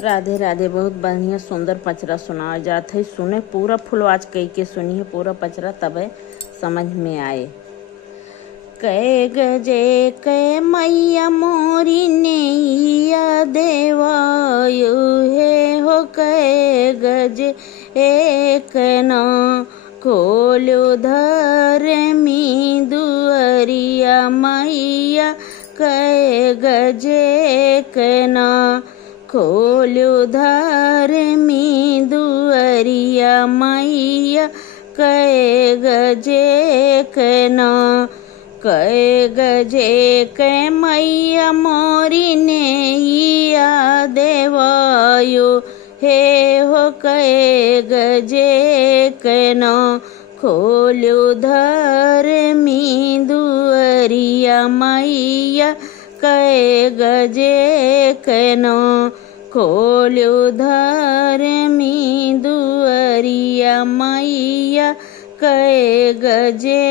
राधे राधे। बहुत बढ़िया सुंदर पचरा सुनाया जात है। सुने पूरा फुलवाज कह के सुनिए पूरा पचरा, तबे समझ में आए। कै गजे कै मैया मोरी नैया देवायु है हो, कै गजे एक न खोलु धर मी दुअरिया मैया, कै गजे एक न खोलु धर मी दुअरिया मैया, कै गजे कै न कै गजे कै मैया मोरी नैया देवायु हे हो, कै गजे कै न खोलु धर मी दुअरिया मैया, कै गजे कै न खोलु धर मी दुअरिया मैया, कै गजे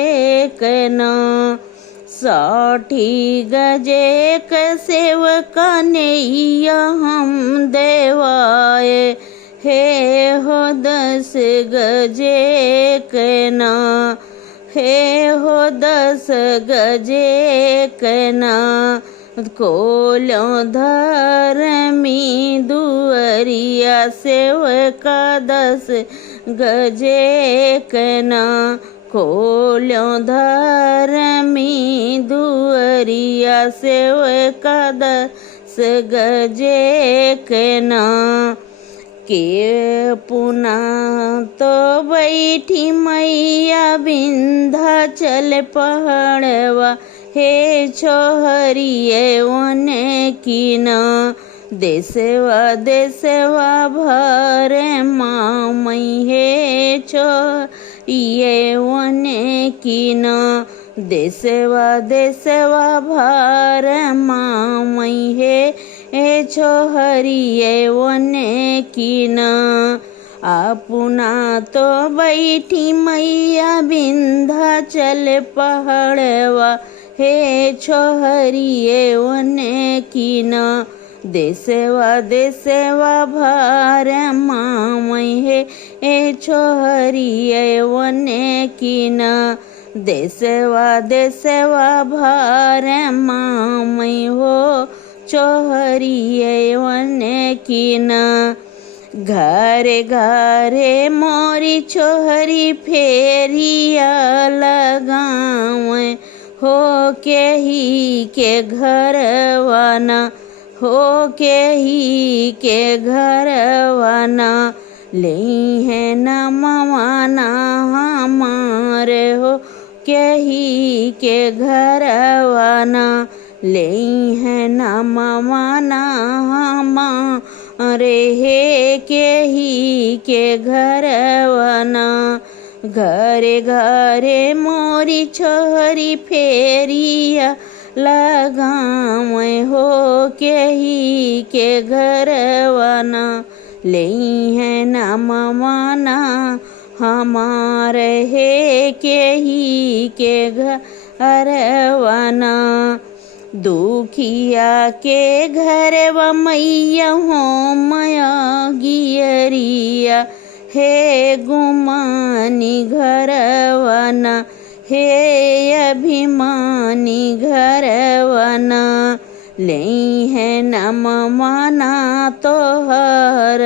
कै न साठी गजे कै सेवका नैया हम देवाए हे हो, 10 गजे कै न हे हो 10 गजे कै न खोलो धर मी दुअरिया सेवका, 10 गजे कै न खोलो धर मी दुअरिया सेवका, 10 गजे कै न के पुना तो बैठी मैया विंध्याचल पहाड़वा, हे छोहरिए वन की न देसवा देसवा भर मामई, हे छोहरिए वन की न देसवा देसवा भर मामई, हे छोहरिए वन की न अपना तो बैठी मैया विंध्याचल पहाड़वा, हे छोहरिए वन की न देसवा देसवा भर मामई, हे छोहरिए वन की न देसवा देसवा भर मामई हो, छोहरिए वन की न घरे घरे मोरी छोहरी फेरिया लगावे हो, के ही के घरवाना हो, के ही के घरवाना ले है न मवाना हमारे हो, के ही के घरवाना ले है न मवाना हमारे, हे के ही के घरवाना घरे घरे मोरी छोहरी फेरिया लगावे हो, के ही के घरवाना ले है न मवाना हमारे, हे के ही के घरवाना दुखिया के घरवा मैया हो मया गियरिया, हे गुमानी घरवाना हे अभिमानी घरवाना ले है न मवाना तोहर,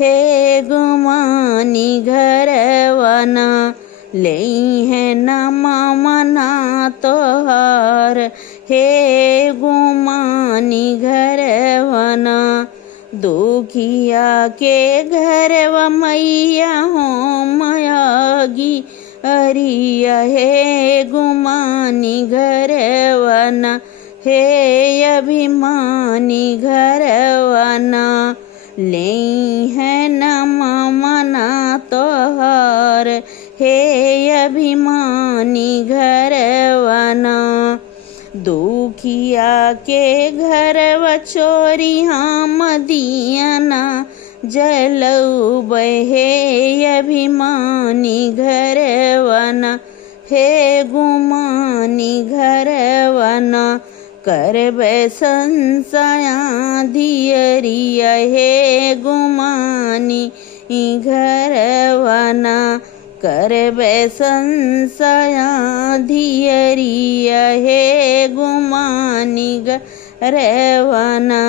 हे गुमानी घरवाना ले है न मवाना तोहर, हे गुमानी घरवाना दुखिया के घरवा मैया हो मयागी अरिया, हे गुमानी घरवाना हे अभिमानी घरवाना ले है न मवाना तोहर, हे अभिमानी घरवाना दुखिया के घरवा चोरी हम दियाना जलऊ बहे, अभिमानी घरवाना हे गुमानी घरवाना करबे संशया धियरिया हे गुमानी घरवना करबे संशया धियरिया हे गुमानी घरवना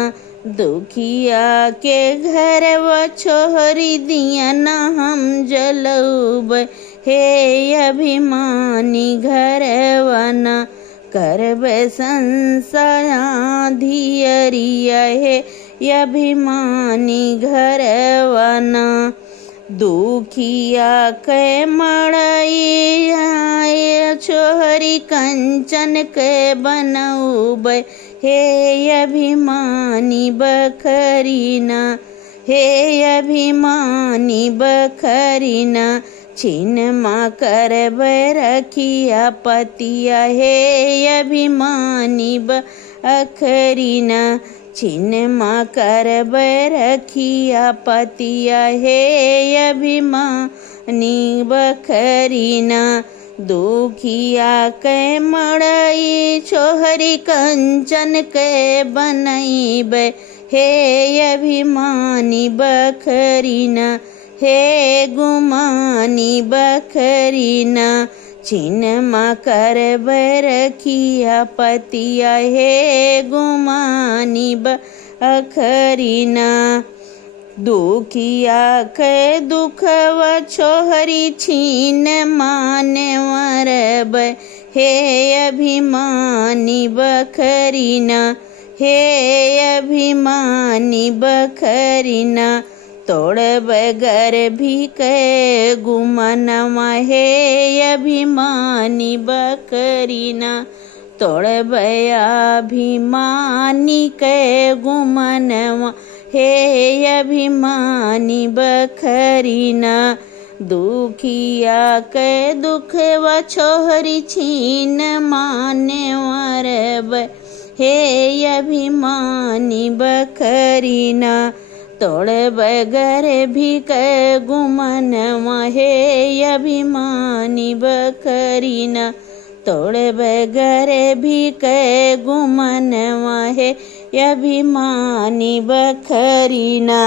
दुखिया के घर व छोहरी दिया न हम जलऊब हे अभिमानी घरवना करबे संशया धियरिया हे अभिमानी घरवना दुखिया के मड़ई आए छोहरी कंचन के बनऊब हे अभिमानी बखरीना हे अभिमानी बखरीना छिनमा करबे रखिया पतिया हे अभिमानी बखरीना छिनमा करबे रखिया पतिया हे अभिमानी बखरीना दुखिया के मड़ई छोहरी कंचन के बनईबे हे अभिमानी बखरीना हे गुमानी बखरीना छिनमा करबे रखिया पतिया हे गुमानी बखरीना दुखिया के दुखव छोहरी छीन माने वरब हे अभिमानी बखरीना हे अभिमानी बखरीना तोड़बे गर्भी के गुमनवा हे अभिमानी बखरीना तोड़बे अभिमानी के गुमनवा हे अभिमानी बखरीना दुखिया के दुख व छोहरी छीन माने वरब हे अभिमानी बखरीना तोड़बे गर्भी के गुमनवा हे अभिमानी बखरीना तोड़बे गर्भी के गुमनवा हे अभिमानी बखरीना।